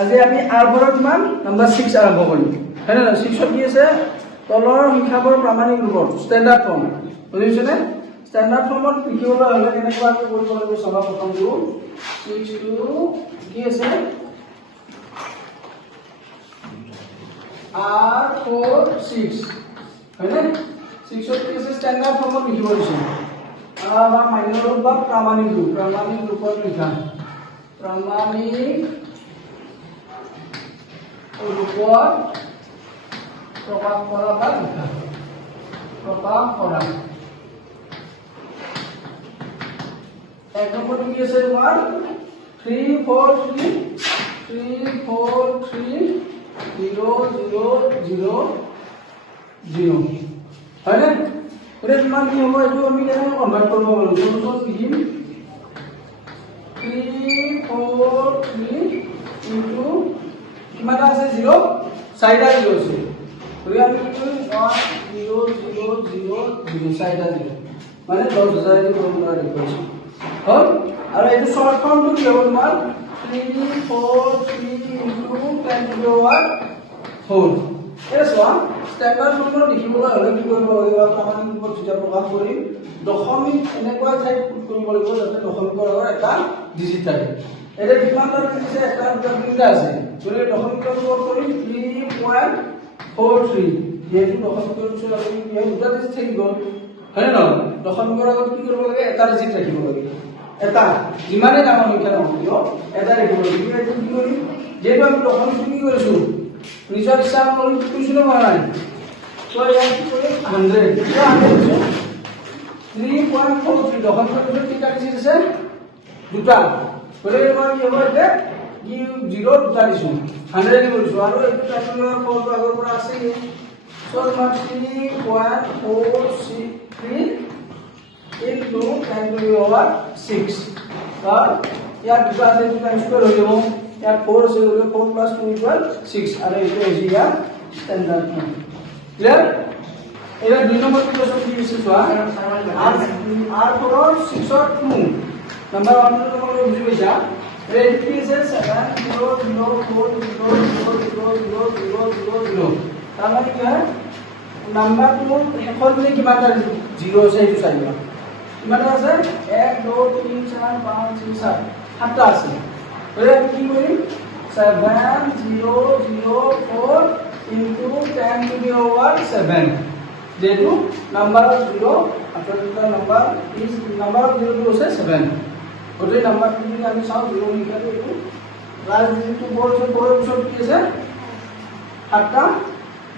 আজি আমি আৰ বৰৰ কিমান নাম্বাৰ 6 আৰম্ভ কৰিম হয়নে না 6 কি আছে তলৰ সংখ্যাবোৰ প্ৰামাণিক ৰূপত ষ্টেণ্ডাৰ্ড ফৰ্ম বুজিছেনে ষ্টেণ্ডাৰ্ড ফৰ্মত লিখিবলৈ হলে কেনেকুৱা কৰিব লাগিব সভা প্ৰথমটো 6 টু কি আছে R4 6 হয়নে 6 কি আছে ষ্টেণ্ডাৰ্ড ফৰ্মত লিখিব দিছে বা মাইনৰ ৰূপ বা প্ৰামাণিক ৰূপত লিখা প্ৰামাণিক রূপত প্রকাশ করা বা লিখা প্রকাশ করা এক নম্বর কি আছে তোমার 3 4 3 3 4 3 0 0 0 0 হয় না ওরে তোমার কি হবে এটা আমি কেন কনভার্ট করব বলো তো লিখিম 3 4 3 ইনটু কিমান আছে 0 সাইডা 0 আছে তো আমি কি 1 0 0 0 0 সাইডা 0 মানে 10000 এর ফর্মুলা লিখছি হল আর এই শর্ট ফর্ম কি হবে তোমার 3 4 3 ইনটু 10 টু দি পাওয়ার 4 এর সমান স্ট্যান্ডার্ড ফর্মুলা লিখিবলৈ হলে কি কৰিব লাগিব আমি উপৰ যেটা প্ৰকাশ কৰি দশমিক এনেকুৱা ঠাইত পুট কৰিব লাগিব যাতে দশমিকৰ আগত এটা ডিজিট থাকে এটা কিমানটা দিছে একটা দুটা তিনটা আছে তাহলে দশমিকৰ উপৰ কৰি 3.43 যেহেতু দশমিকৰ পিছত আমি কি দুটা ডিজিট থাকিব হয় না দশমিকৰ আগত কি কৰিব লাগে এটা ডিজিট ৰাখিব লাগে এটা যিমানে ডাঙৰ সংখ্যা নহওক কিয় এটা ৰাখিব লাগে এইটো কি কৰিম যেহেতু আমি দশমিক কি কৰিছো নিজৰ ইচ্ছা কৰি কৈছিল নহয় নাই তো ইয়াত কি কৰিম 100 তো আমি 3.43 দশমিকৰ পিছত কেইটা ডিজিট আছে দুটা বলে এবাৰ কি হ'ব এটা কি 0 দুটা দিছো 100 দি কৰিছো আৰু এইটো টাইপৰ ফটো আগৰ পৰা আছে সো আমাৰ 3.463 into 10 to the power 6 और यार दूसरा से दूसरा स्क्वायर हो जाओ यार 4 से हो गया 4 plus 2 equal 6 अरे ये ऐसे यार स्टैंडर्ड में क्लियर ये दो नंबर की क्वेश्चन की विशेष हुआ r for 6 और 2 नंबर 1 तो तुम्हारे बुझी बेचा ये is 70040000000 তাহলে কি হয় নাম্বারটো হেকল মানে কিমান আছে 0 से 2 চাইবা কিমান আছে 1 2 3 4 5 6 7 সাতটা আছে তাহলে আমি কি করি 7004 into 10 to the power 7 যেহেতু number of 0 after the number is number of 0 to 7 ওই নাম্বারটি যদি আমি সব 0 লিখে দেব লাস্ট ডিজিট বলছো পরের অপশন কি আছে সাতটা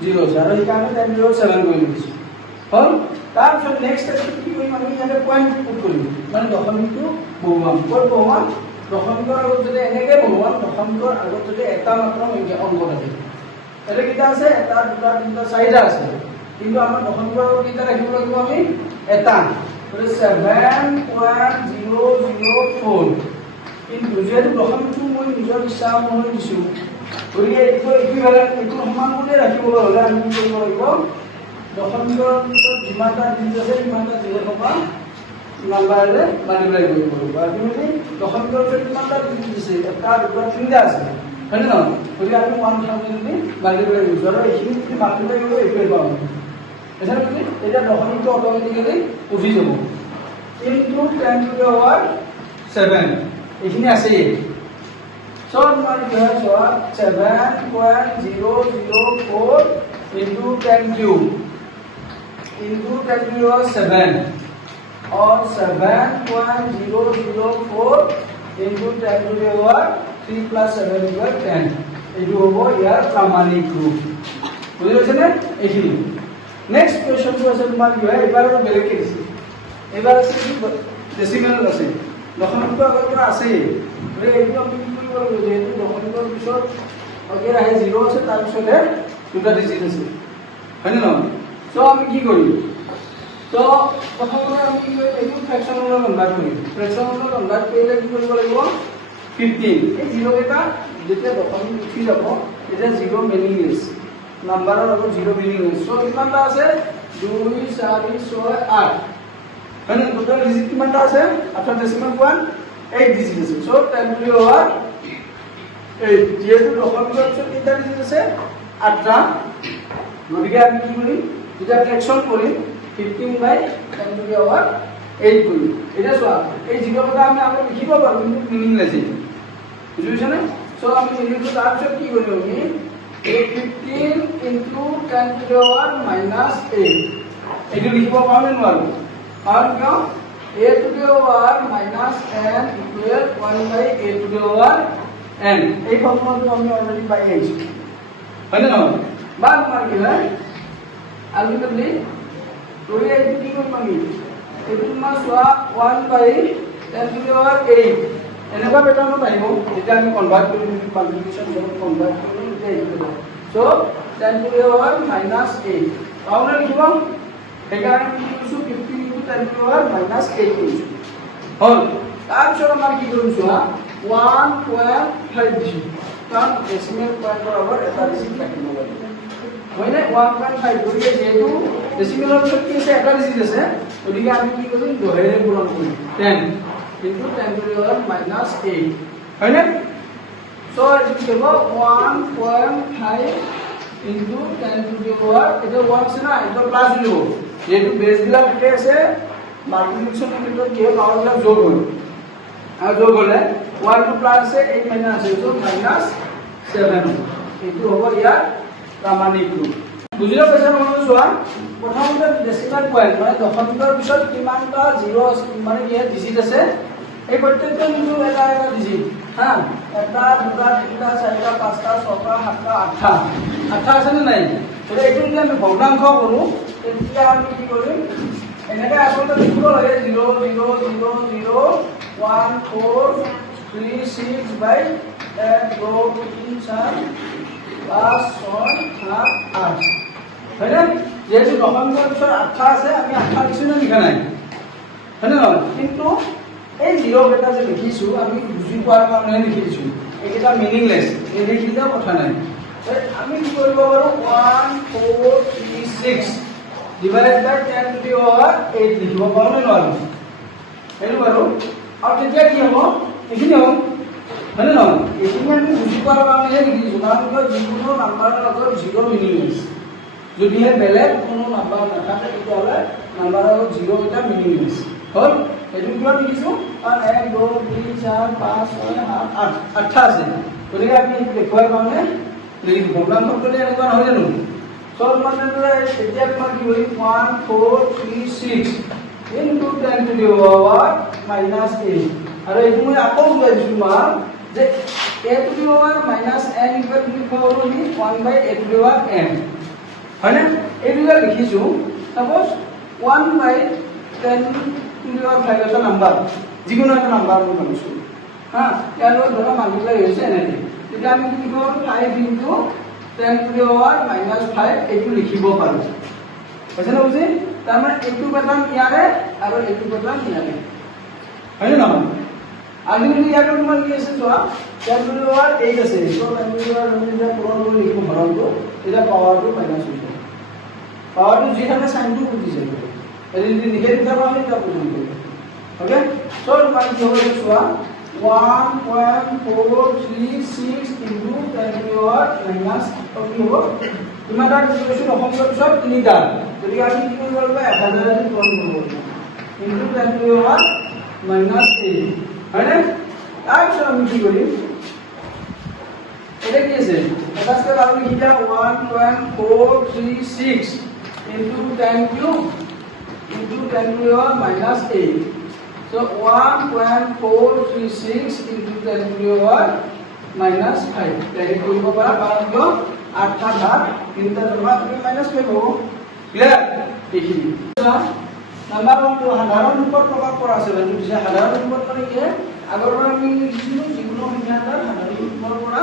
0 আছে আর এখানে 10 0 7 করে দিছি হল তারপর নেক্সট স্টেপ কি করি আমি এখানে পয়েন্ট পুট করি মানে দশমিকটো বহুৱাম কত বহুৱাম দশমিকৰ আগত যদি এনেকে বহুৱাম দশমিকৰ আগত যদি এটা মাত্ৰ সংখ্যা অংক থাকে এটা কিটা আছে এটা দুটা তিনটা চাৰিটা আছে কিন্তু আমাৰ দশমিকৰ আগত কিটা ৰাখিব লাগিব আমি এটা মানে 7.004 কিন্তু যেহেতু দশমিকটো মই নিজৰ ইচ্ছা অনুসৰি দিছো গতিকে এইটো ইকুইভ্যালেন্ট এইটো সমান কৰি ৰাখিবলৈ হলে আমি কি কৰিব লাগিব দশমিকৰ ভিতৰত যিমানটা ডিজিট আছে সিমানটা ডিজিট থকা নাম্বাৰৰে মাল্টিপ্লাই কৰিব লাগিব আৰু তুমি দশমিকৰ ভিতৰত কিমানটা ডিজিট আছে এটা দুটা তিনটা আছে হয় না গতিকে আমি 1000 যদি মাল্টিপ্লাই কৰিছো আৰু এইখিনি যদি মাল্টিপ্লাই কৰিব এইটোৱে পাম এটা কি এটা দশমিকটো অটোমেটিক্যালি উঠি যাব ইনটু 10 টু দি পাৱাৰ 7 এইখিনি আছে সো তোমাৰ কি হয় 7.004 into 10 cube into 10 to the power 7 और 7.004 into 10 to the power 3 plus 7 equal 10 এইটো হ'ব ইয়াৰ প্ৰামাণিক ৰূপ বুজি পাইছে নে এইখিনি নেক্সট কোৱেশ্চনটো আছে তোমাৰ কি হয় এবাৰ বেলেগ কে দিছে এবাৰ আছে কি ডেসিমেল আছে দশমিকৰ আগৰ পৰা আছে মানে এইটো আমি কি কৰিব লাগিব যেহেতু দশমিকৰ পিছত আগেৰ আহে 0 আছে তাৰ পিছতে দুটা ডিজিট আছে হয় না সো আমি কি করি তো প্রথমে আমি কি করি এইটো ফ্র্যাকশনাল কনভার্ট করি ফ্র্যাকশনাল কনভার্ট কৰিলে কি কৰিব লাগিব 15 এই 0 এটা যেতিয়া দশমিক উঠি যাব এটা 0 মিনিংলেস নাম্বাৰৰ লগত 0 মিনিংলেস সো কিমানটা আছে 2 4 6 8 মানে টোটাল ডিজিট কিমানটা আছে আফটার ডেসিমাল পয়েন্ট 8 ডিজিট আছে সো 10 টু দি পাওয়ার এই যেহেতু দশমিক অংশ কেইটা ডিজিট আছে 8টা গতিকে আমি কি কৰিম এটা ফ্ৰেকশন কৰিম 15/10⁸ কৰিম এটা চোৱা এই জিৰ' কথা আমি আগত লিখিব পাৰো কিন্তু মিনিংলেছ বুজিছনে সো আমি লিখিছো তাৰ পিছত কি কৰিম আমি এই 15 × 10⁻8 এইটো লিখিব পাৰো নে নোৱাৰো কাৰণ কিয় a⁻n equal 1/a⁻n এই ফৰ্মুলাটো আমি অলৰেডি পাই আহিছো হয় না বা তোমাৰ কি হয় আলটিমেটলি তোৰে এইটো কি কৰিম আমি এইটো তোমাৰ চোৱা 1/10⁸ এনেকুৱা পেটাৰ্ণত আহিব যেতিয়া আমি কনভাৰ্ট কৰিম কনভাৰ্টেশন যখন কনভাৰ্ট কৰিম তেতিয়া এইটো সো 10⁻8 তাহলে লিখিব সেইকাৰণে কি কৰিছো 15 × 10⁻8 কৰিছো হল তাৰপিছত আমাৰ কি কৰিম চোৱা 1.5 দিছো কাৰণ ডেসিমেল পয়েন্টৰ আগত এটা ডিজিট ৰাখিব লাগিব হয়নে 1.5 গতিকে যেহেতু ডেসিমেলৰ পিছত কি আছে এটা ডিজিট আছে গতিকে আমি কি কৰিম 2 ৰে পূৰণ কৰিম 10 into 10⁻8 হয়নে সো এইটো হ'ব 1.5 into 10⁻8 এটা 1 আছে না এটা প্লাস দিব যেহেতু বেস বিলাক একে আছে মাল্টিপ্লিকেশন মেথডত কি পাওয়ার বিলাক যোগ হয় আর যোগ হলে 1 টু প্লাস আছে 8 মাইনাস আছে তো -7 এইটো হ'ব ইয়াৰ প্ৰামাণিক ৰূপ বুজিলা কৈছা মনত চোৱা প্ৰথমতে ডেসিমেল পয়েন্ট মানে দশমিকৰ পিছত কিমানটা 0 মানে কি ডিজিট আছে এই প্ৰত্যেকটো কিন্তু এটা এটা ডিজিট হ্যাঁ এটা দুটা তিনটা চাৰিটা পাঁচটা ছটা সাতটা আঠটা আছে নে নাই এতিয়া এইটো যদি আমি ভগ্নাংশ কৰো তেতিয়া আমি কি কৰিম এনেকৈ আসলে লিখিব লাগে 0 0 0 0 1 4 3 6 বাই 1 2 3 4 5 6 7 8 হয়নে যেহেতু দশমিকৰ পিছত 8টা আছে আমি 8টা লিখিছো না লিখা নাই হয়নে নহয় কিন্তু এই জিৰ' কেইটা যে লিখিছো আমি বুজি পোৱাৰ কাৰণে লিখি দিছো এইকেইটা মিনিংলেছ এই লিখিলেও কথা নাই আমি কি কৰিব পাৰো 1 4 3 6 ডিভাইড বাই 10⁸8 লিখিব পাৰো নে নোৱাৰো সেইটো বাৰু আৰু তেতিয়া কি হ'ব এইখিনি হ'ব হয়নে নহয় এইখিনি আমি বুজি পোৱাৰ কাৰণেহে লিখিছো কাৰণ যিকোনো নাম্বাৰৰ লগত জিৰ' মিনিংলেছ যদিহে বেলেগ কোনো নাম্বাৰ নাথাকে তেতিয়াহ'লে নাম্বাৰৰ জিৰ' এটা মিনিংলেছ হল এইটো কিয় লিখিছো কাৰণ 1 2 3 4 5 6 7 8 8টা আছে গতিকে আমি দেখুৱাৰ কাৰণে লিখিব ভগ্নাংশ কৰিলে এনেকুৱা নহয় জানো সব মানে তেতিয়া তোমাৰ কি হয় 1 4 3 6 into 10⁻8 আৰু এইটো মই আকৌ বুজাই দিছো তোমাৰ যে a⁻n ইকুৱেল টু কি হ'ব নি 1/a⁻n হয় না এই দুটা লিখিছো সাপোজ 1/10⁻5 এটা নাম্বার যিকোনো একটা নাম্বার মই ভাবিছো হ্যাঁ ইয়াৰ লগত ধৰা মাল্টিপ্লাই হৈছে এনেকৈ তেতিয়া আমি কি লিখিব 5 into 10⁻5 এইটো লিখিব পাৰো বুজিছে না বুজি তাৰমানে এইটো পেটাৰ্ণ ইয়াৰে আৰু এইটো পেটাৰ্ণ ইয়াৰে হয়নে নহয় আলটিমেটলি ইয়াৰ তোমাৰ কি আছে চোৱা 10⁻8 আছে তো 10⁻8 আমি যেতিয়া পূৰণ কৰি লিখিব হৰণটো তেতিয়া পাৱাৰটো মাইনাছ হৈ যাব পাৱাৰটো যি থাকে সাইনটো উঠি যাব এই যদি লিখে দিতে পাৰো এটা পূৰণ কৰিব ওকে সো তোমাৰ কি হ'ব চোৱা 1.436 into 10⁻8 কি হ'ব তোমাৰ তাত ডিভিজন অসংখ্যৰ পিছত তিনিটা গতিকে আমি কি কৰিব লাগিব 1000 দি পূৰণ কৰিব into 10⁻8 হয়নে তাৰপিছত আমি কি কৰিম এটা কি আছে এটা স্কেল আৰু লিখিলা 1.436 into 10 cube into 10⁻8 so 1.436 into 10⁻5 direct কৰিব পাৰা কাৰণ কিয় 8টা ভাগ 3টা জমা তুমি -5 হ'ব ক্লিয়াৰ এইখিনি নাম্বাৰ 1 তো সাধাৰণ ৰূপত প্ৰকাশ কৰা আছে মানে যে সাধাৰণ ৰূপত মানে কি আগৰ পৰা আমি লিখিছিলো যিকোনো সংখ্যা এটা সাধাৰণ ৰূপৰ পৰা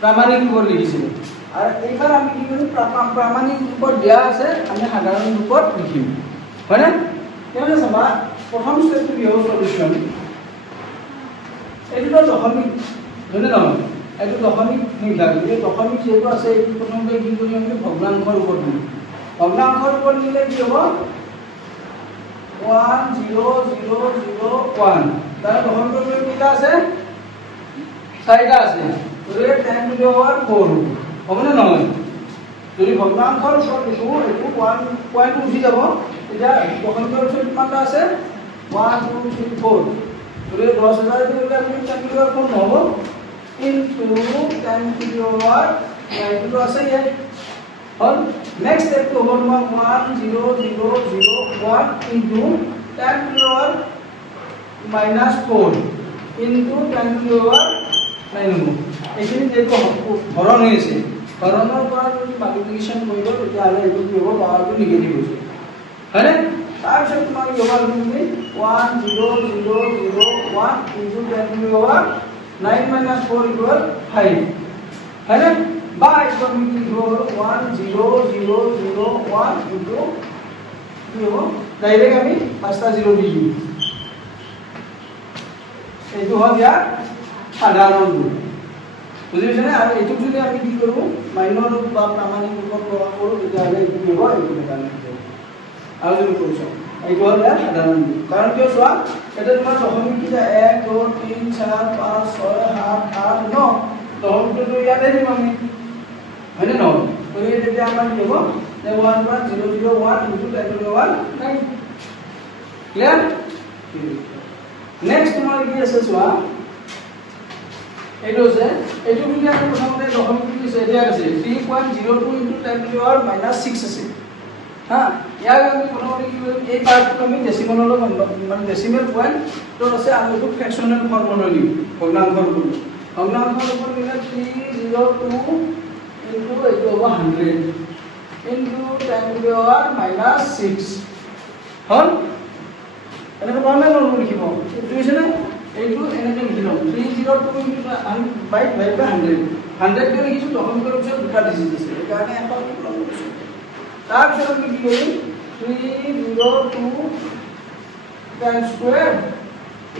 প্ৰামাণিক ৰূপত লিখিছিলো আৰু এইবাৰ আমি কি কৰিম প্ৰামাণিক ৰূপত দিয়া আছে আমি সাধাৰণ ৰূপত লিখিম হয়নে কেনে চাবা প্ৰথম স্টেপটো কি হ'ব সলিউশন এইটো দশমিক হয়নে নহয় এইটো দশমিক সংখ্যা এই দশমিক যেটো আছে এই প্ৰথমতে কি কৰিম আমি ভগ্নাংশৰ ৰূপত দিম ভগ্নাংশৰ ৰূপত দিলে কি হ'ব 1 0 0 0 1 তাৰ দশমিক কেইটা আছে 4টা আছে গতিকে 10 টু দি পাৱাৰ 4 হ'বনে নহয় যদি ভগ্নাংশৰ ওপৰত লিখো এইটো 1 পইণ্ট উঠি যাব এতিয়া দশমিকৰ ওচৰত কিমানটা আছে 1 2 3 4 গতিকে 10000 দিলে আমি 10 টু দি পাৱাৰ 4 নহ'ব into 10 to the power 9 to আছে ইয়াত হ'ল নেক্সট স্টেপটো হ'ব তোমাৰ 10001 into 10 to the power -4 into 10 to the power 9 হ'ব এইখিনি যেটো হৰণ হৈছে হৰণৰ পৰা যদি মাল্টিপ্লিকেশ্যন কৰিব তেতিয়াহ'লে এইটো কি হ'ব পাৱাৰটো নিগেটিভ হৈছে হয়নে তাৰপিছত তোমাৰ কি হ'ব তুমি 10001 into 10 to the power 9 minus 4 equal 5 है ना বা इसको हम लिखो 10001 into কি হ'ব ডাইরেক্ট আমি পাঁচটা 0 দি দিম এইটো হ'ল ইয়াৰ সাধাৰণ ৰূপ বুজিছেনে আৰু এইটো যদি আমি কি কৰো মাইনৰ ৰূপ বা প্ৰামাণিক ৰূপত প্ৰকাশ কৰো তেতিয়াহ'লে এইটো কি হ'ব এইটো কাৰণে আৰু যদি কৈছো এইটো হ'ল ইয়াৰ সাধাৰণ ৰূপ কাৰণ কিয় চোৱা এটা তোমাৰ দশমিক কি যায় 1 2 3 4 5 6 7 8 9 দশমিকটো ইয়াতে দিম আমি হয়নে নহয় গতিকে তেতিয়া আমাৰ কি হ'ব যে 11001 into 10 to the power 9 clear next তোমাৰ কি আছে চোৱা এইটো আছে এইটো যদি আমি প্ৰথমতে দশমিক কি আছে এতিয়া আছে 3.02 into 10 to the power -6 আছে হা ইয়াক আমি প্ৰথমতে কি কৰিম এই পাৰ্টটো আমি ডেসিমেললৈ মানে ডেসিমেল পইণ্ট তোৰ আছে আৰু এইটো ফ্ৰেকচনেল ফৰ্মলৈ নিম ভগ্নাংশৰ ওপৰত ভগ্নাংশৰ ওপৰত নিলে 302 into এইটো হ'ব 100 into 10 to the power -6 হ'ল এনেকৈ পালে ন লিখিব বুজিছে না এইটো এনেকৈ লিখি লম 302 into 100 100 টো লিখিছো দশমিকৰ পিছত দুটা ডিজিট আছে সেইকাৰণে এখন লম তাৰপিছত আমি কি কৰিম 302 10 square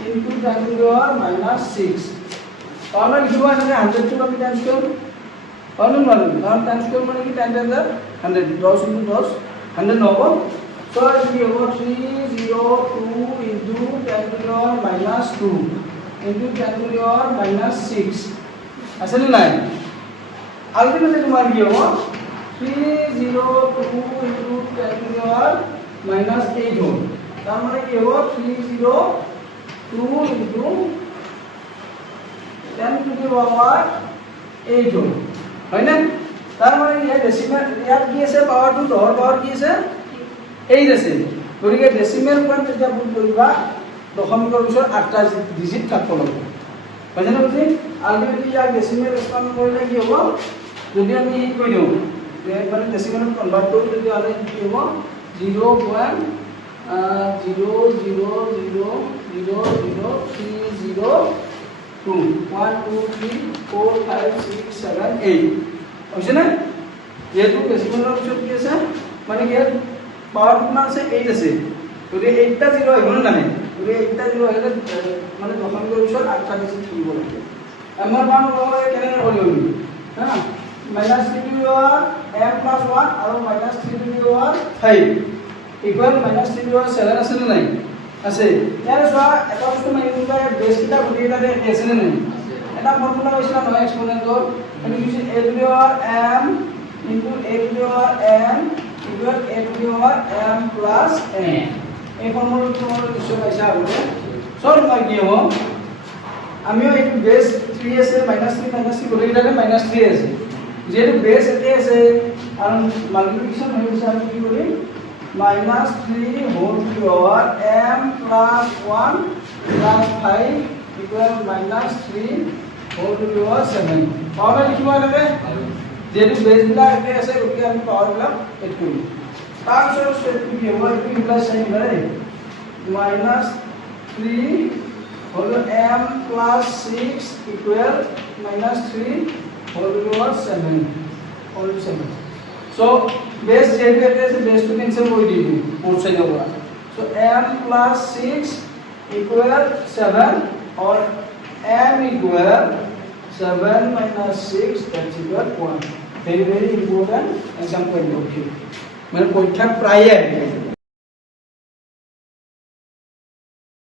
into 10 to the power -6 পালে লিখিব এনেকৈ 100 টো আমি 10 square পালে মানে কাৰণ 10 square মানে কি 10 10 100 10 into 10 100 নহ'ব so কি হ'ব 302 into 10 to the power -2 into 10 to the power -6 আছে নে নাই আলটিমেটলি তোমাৰ কি হ'ব 302 into 10 to the power -8 হ'ল তাৰ মানে কি হ'ব 302 into 10 to the power 8 হ'ল হয় না তাৰ মানে এই ডেসিমেল ইয়াত কি আছে পাৱাৰটো 10 পাৱাৰ কি আছে 8 আছে গতিকে ডেসিমেল পইণ্ট যেতিয়া বুট কৰিবা দশমিকৰ পিছত 8টা ডিজিট থাকিব লাগিব বুজিছে না বুজি আলটিমেটলি ইয়াক ডেসিমেল এক্সপান্ড কৰিলে কি হ'ব যদি আমি ই কৰি দিওঁ মানে ডেসিমেলত কনভাৰ্ট কৰো তেতিয়াহ'লে কি হ'ব 0.0000030 1 2 3 4 5 6 7 8 বুঝছেন না যেহেতু ডেসিমেলৰ পিছত কি আছে মানে কি পাৱাৰ কিমান আছে 8 আছে গতিকে 8টা 0 আহিব না গতিকে 8টা 0 আহিলে মানে দশমিকৰ পিছত 8টা ডিজিট থাকিব লাগে আমাৰ মান ললে কেনেকৈ কৰিম হা -3 to the power m plus 1 আৰু -3 to the power 5 equal -3 to the power 7 আছে নে নাই আছে ইয়াৰ চোৱা এটা বস্তু মানি লোৱা বেস কিটা গুটিটাতে আছে নে নাই এটা ফৰ্মুলা হৈছিল নহয় এক্সপোনেন্টৰ আমি কিছু a to the power m into a to the power m equal a to the power m plus n এই ফৰ্মুলাটো তোমালোকে নিশ্চয় পাইছা আগতে সব মই কি হ'ব আমিও এই বেস 3 আছে -3 গুটিটাতে -3 আছে যেহেতু বেস এতে আছে আৰু মাল্টিপ্লিকেশন হৈ গৈছে আমি কি কৰিম -3 whole to the power m plus 1 plus 5 equal -3 whole to the power 7 power লিখিব লাগে যেহেতু বেস বিলাক এতে আছে গতিকে আমি পাৱাৰ বিলাক এড কৰিম তাৰপিছত স্টেপটো কি হ'ব এইটো ইমপ্লাই চাইন কৰে -3 whole m plus 6 equal -3 whole to the power 7 whole to 7 so base যেহেতু এটা আছে base to cancel কৰি দিম both side পৰা so m plus 6 equal 7 or m equal 7 minus 6 that's equal 1 very important example okay মানে পৰীক্ষা প্ৰায়ে আহে